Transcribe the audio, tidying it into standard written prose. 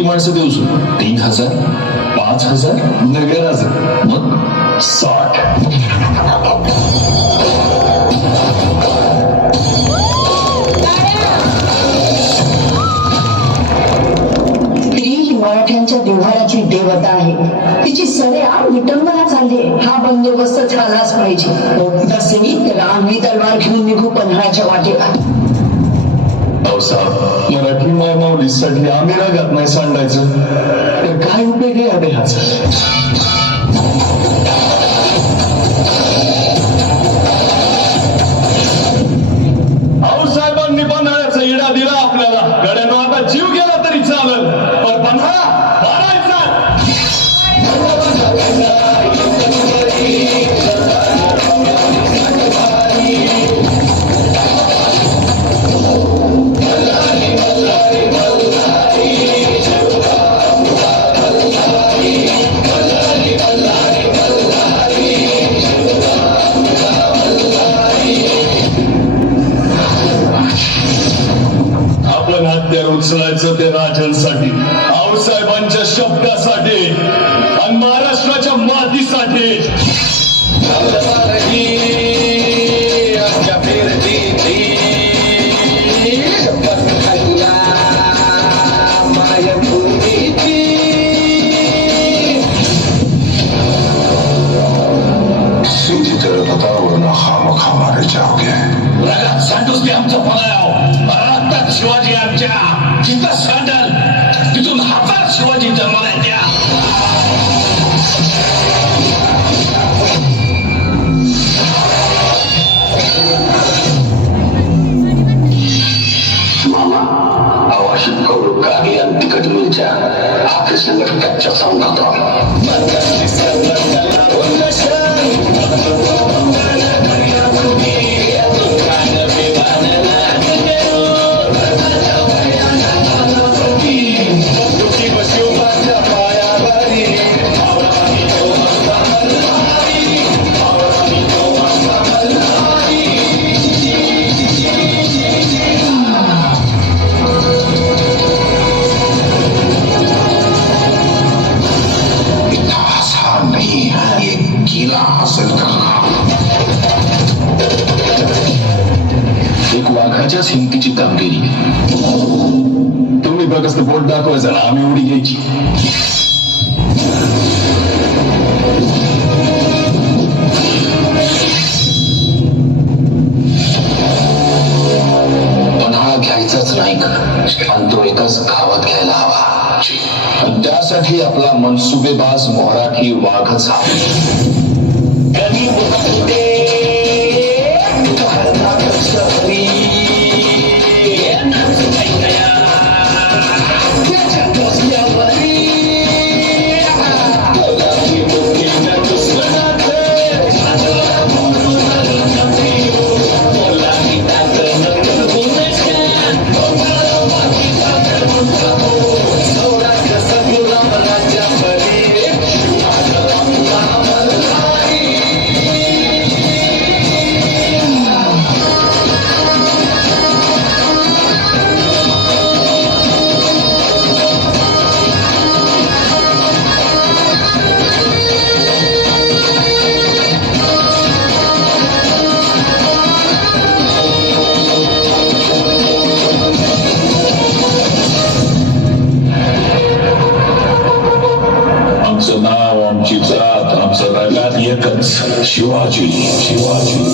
किती माणसं देऊ 3000 5000 नगराचं मग 60. मराठ्यांच्या देव्हाऱ्याची देवता आहे. तिची सरेआम विटंबना चालली. हा बंदोबस्त झालाच पाहिजे. तसेही तर आम्ही तलवार घेऊन निघू पन्हाळ्याच्या वाटेला. मराठी मायमाऊलीसाठी आम्ही रागात नाही सांडायचं तर काय उपयोग आहे या देहाचा. साहेबांनी पन्हाळ्याचा इडा दिला आपल्याला. गड्यानं आता जीव गेला तरी चालेल पण पन्हाळा मारायचा. आपण हत्यार उचलायचं ते राजांसाठी, आऊसाहेबांच्या शब्दासाठी आणि महाराष्ट्राच्या मातीसाठी. सीधी तरफ होता वरना खामखा मारे जाओगे. सांडूस ते आमचं फळाव शिवाजी आमच्या जिथं सांडल तिथून हातात शिवाजी जन्माला येत्या. मामा आवाशित कौरव कागी आणि तिकट मिरच्या आपल्या संगत कच्च्या खाऊन खातो. एक वाघाच्याच हिमतीची कामगिरी. तुम्ही बघ कसं बोट दाखवायचं ना आम्ही उडी घ्यायची. पन्हाळा घ्यायचाच नाही पण तो एकाच गावात घ्यायला हवा. आणि त्यासाठी आपला मनसुबेबाज मराठी वाघच हवा. आमचं नाव, आमची जात, आमचं रगात एकच शिवाजी. शिवाजी.